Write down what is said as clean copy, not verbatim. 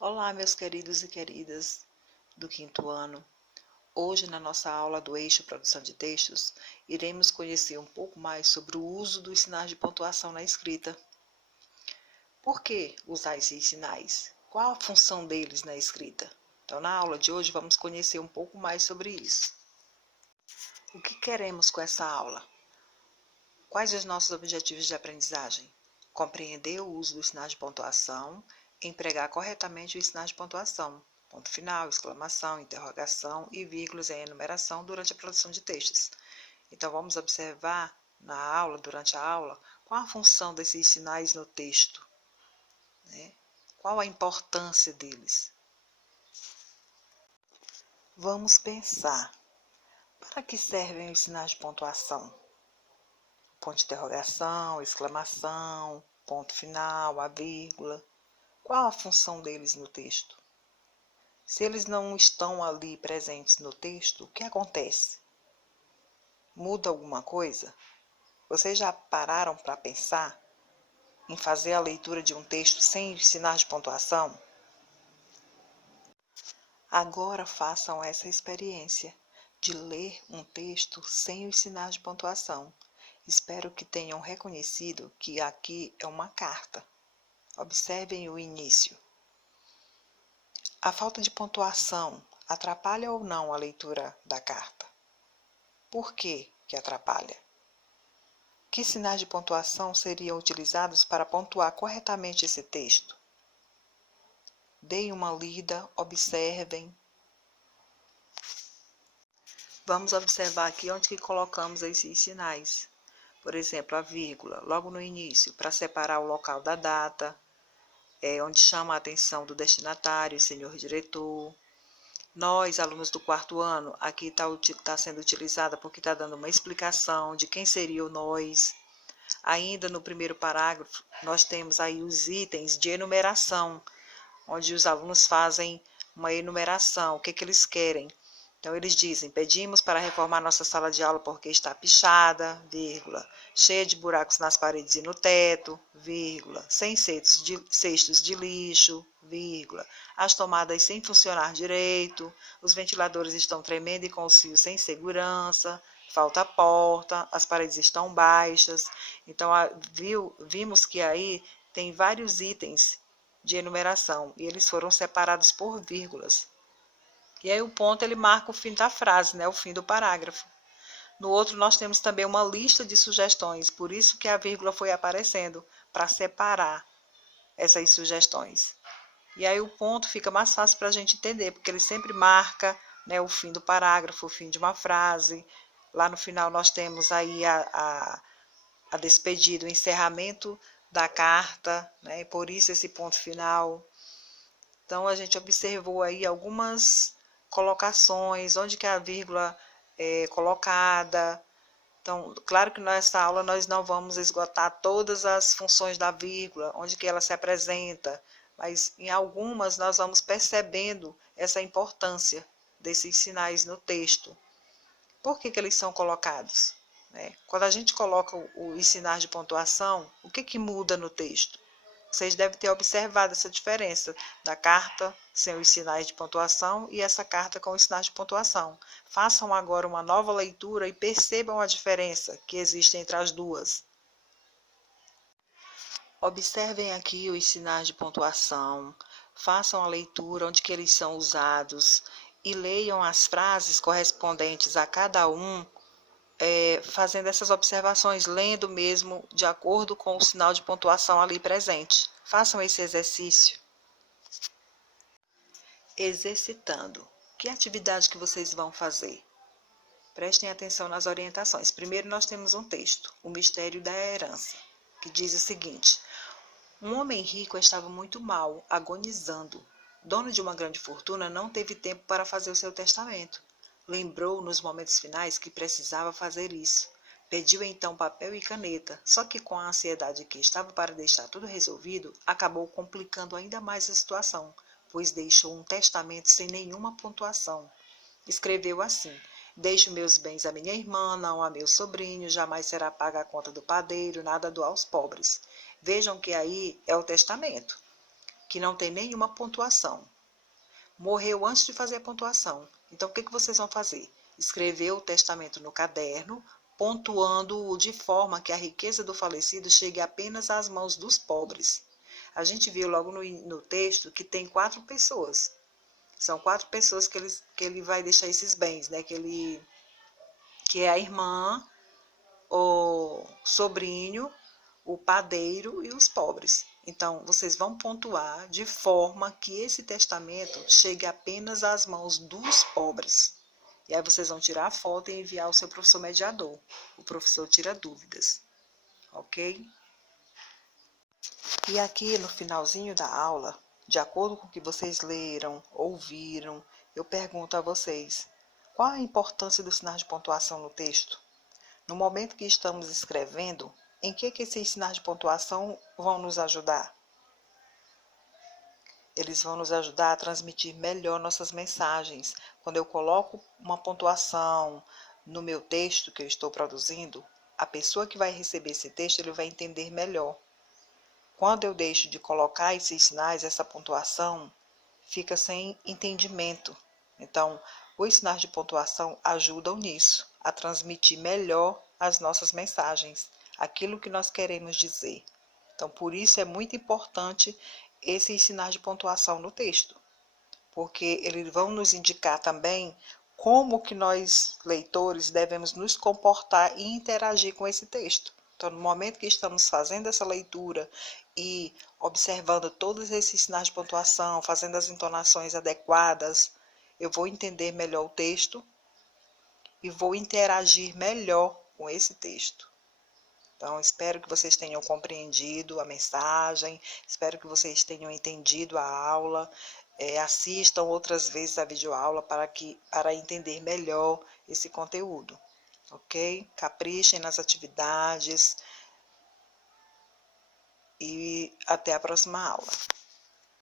Olá, meus queridos e queridas do quinto ano. Hoje, na nossa aula do eixo Produção de Textos, iremos conhecer um pouco mais sobre o uso dos sinais de pontuação na escrita. Por que usar esses sinais? Qual a função deles na escrita? Então, na aula de hoje, vamos conhecer um pouco mais sobre isso. O que queremos com essa aula? Quais os nossos objetivos de aprendizagem? Compreender o uso dos sinais de pontuação, empregar corretamente os sinais de pontuação, ponto final, exclamação, interrogação e vírgulas em enumeração durante a produção de textos. Então, vamos observar durante a aula, qual a função desses sinais no texto, né? Qual a importância deles. Vamos pensar, para que servem os sinais de pontuação? Ponto de interrogação, exclamação, ponto final, a vírgula. Qual a função deles no texto? Se eles não estão ali presentes no texto, o que acontece? Muda alguma coisa? Vocês já pararam para pensar em fazer a leitura de um texto sem sinais de pontuação? Agora façam essa experiência de ler um texto sem os sinais de pontuação. Espero que tenham reconhecido que aqui é uma carta. Observem o início. A falta de pontuação atrapalha ou não a leitura da carta? Por que atrapalha? Que sinais de pontuação seriam utilizados para pontuar corretamente esse texto? Deem uma lida, observem. Vamos observar aqui onde que colocamos esses sinais. Por exemplo, a vírgula, logo no início, para separar o local da data, onde chama a atenção do destinatário, senhor diretor. Nós, alunos do quarto ano, aqui está sendo utilizada porque está dando uma explicação de quem seria o nós. Ainda no primeiro parágrafo, nós temos aí os itens de enumeração, onde os alunos fazem uma enumeração, o que eles querem. Então, eles dizem, pedimos para reformar nossa sala de aula porque está pichada, vírgula, cheia de buracos nas paredes e no teto, vírgula, sem cestos de lixo, vírgula, as tomadas sem funcionar direito, os ventiladores estão tremendo e com os fios sem segurança, falta porta, as paredes estão baixas. Então, vimos que aí tem vários itens de enumeração e eles foram separados por vírgulas. E aí o ponto ele marca o fim da frase, né, o fim do parágrafo. No outro nós temos também uma lista de sugestões, por isso que a vírgula foi aparecendo, para separar essas sugestões. E aí o ponto fica mais fácil para a gente entender, porque ele sempre marca, né, o fim do parágrafo, o fim de uma frase. Lá no final nós temos aí a despedida, o encerramento da carta, né, e por isso esse ponto final. Então a gente observou aí algumas colocações, onde que a vírgula é colocada. Então, claro que nessa aula nós não vamos esgotar todas as funções da vírgula, onde que ela se apresenta, mas em algumas nós vamos percebendo essa importância desses sinais no texto. Por que eles são colocados? Quando a gente coloca os sinais de pontuação, o que muda no texto? Vocês devem ter observado essa diferença da carta sem os sinais de pontuação e essa carta com os sinais de pontuação. Façam agora uma nova leitura e percebam a diferença que existe entre as duas. Observem aqui os sinais de pontuação, façam a leitura onde que eles são usados e leiam as frases correspondentes a cada um, fazendo essas observações, lendo mesmo de acordo com o sinal de pontuação ali presente. Façam esse exercício. Exercitando. Que atividade que vocês vão fazer? Prestem atenção nas orientações. Primeiro nós temos um texto, O Mistério da Herança, que diz o seguinte: um homem rico estava muito mal, agonizando. Dono de uma grande fortuna não teve tempo para fazer o seu testamento. Lembrou nos momentos finais que precisava fazer isso. Pediu então papel e caneta, só que com a ansiedade que estava para deixar tudo resolvido, acabou complicando ainda mais a situação, pois deixou um testamento sem nenhuma pontuação. Escreveu assim: deixo meus bens à minha irmã, não a meu sobrinho, jamais será paga a conta do padeiro, nada dou aos pobres. Vejam que aí é o testamento. que não tem nenhuma pontuação. Morreu antes de fazer a pontuação. Então, o que vocês vão fazer? Escrever o testamento no caderno, pontuando-o de forma que a riqueza do falecido chegue apenas às mãos dos pobres. A gente viu logo no texto que tem 4 pessoas. São 4 pessoas que ele vai deixar esses bens, né? Que é a irmã, o sobrinho, o padeiro e os pobres. Então, vocês vão pontuar de forma que esse testamento chegue apenas às mãos dos pobres. E aí vocês vão tirar a foto e enviar ao seu professor mediador. O professor tira dúvidas, ok? E aqui no finalzinho da aula, de acordo com o que vocês leram, ouviram, eu pergunto a vocês, qual a importância dos sinais de pontuação no texto? No momento que estamos escrevendo, em que esses sinais de pontuação vão nos ajudar? Eles vão nos ajudar a transmitir melhor nossas mensagens. Quando eu coloco uma pontuação no meu texto que eu estou produzindo, a pessoa que vai receber esse texto, ele vai entender melhor. Quando eu deixo de colocar esses sinais, essa pontuação, fica sem entendimento. Então, os sinais de pontuação ajudam nisso, a transmitir melhor as nossas mensagens, aquilo que nós queremos dizer. Então, por isso é muito importante esses sinais de pontuação no texto, porque eles vão nos indicar também como que nós, leitores, devemos nos comportar e interagir com esse texto. Então, no momento que estamos fazendo essa leitura e observando todos esses sinais de pontuação, fazendo as entonações adequadas, eu vou entender melhor o texto e vou interagir melhor com esse texto. Então, espero que vocês tenham compreendido a mensagem, espero que vocês tenham entendido a aula, assistam outras vezes a videoaula para entender melhor esse conteúdo, ok? Caprichem nas atividades e até a próxima aula.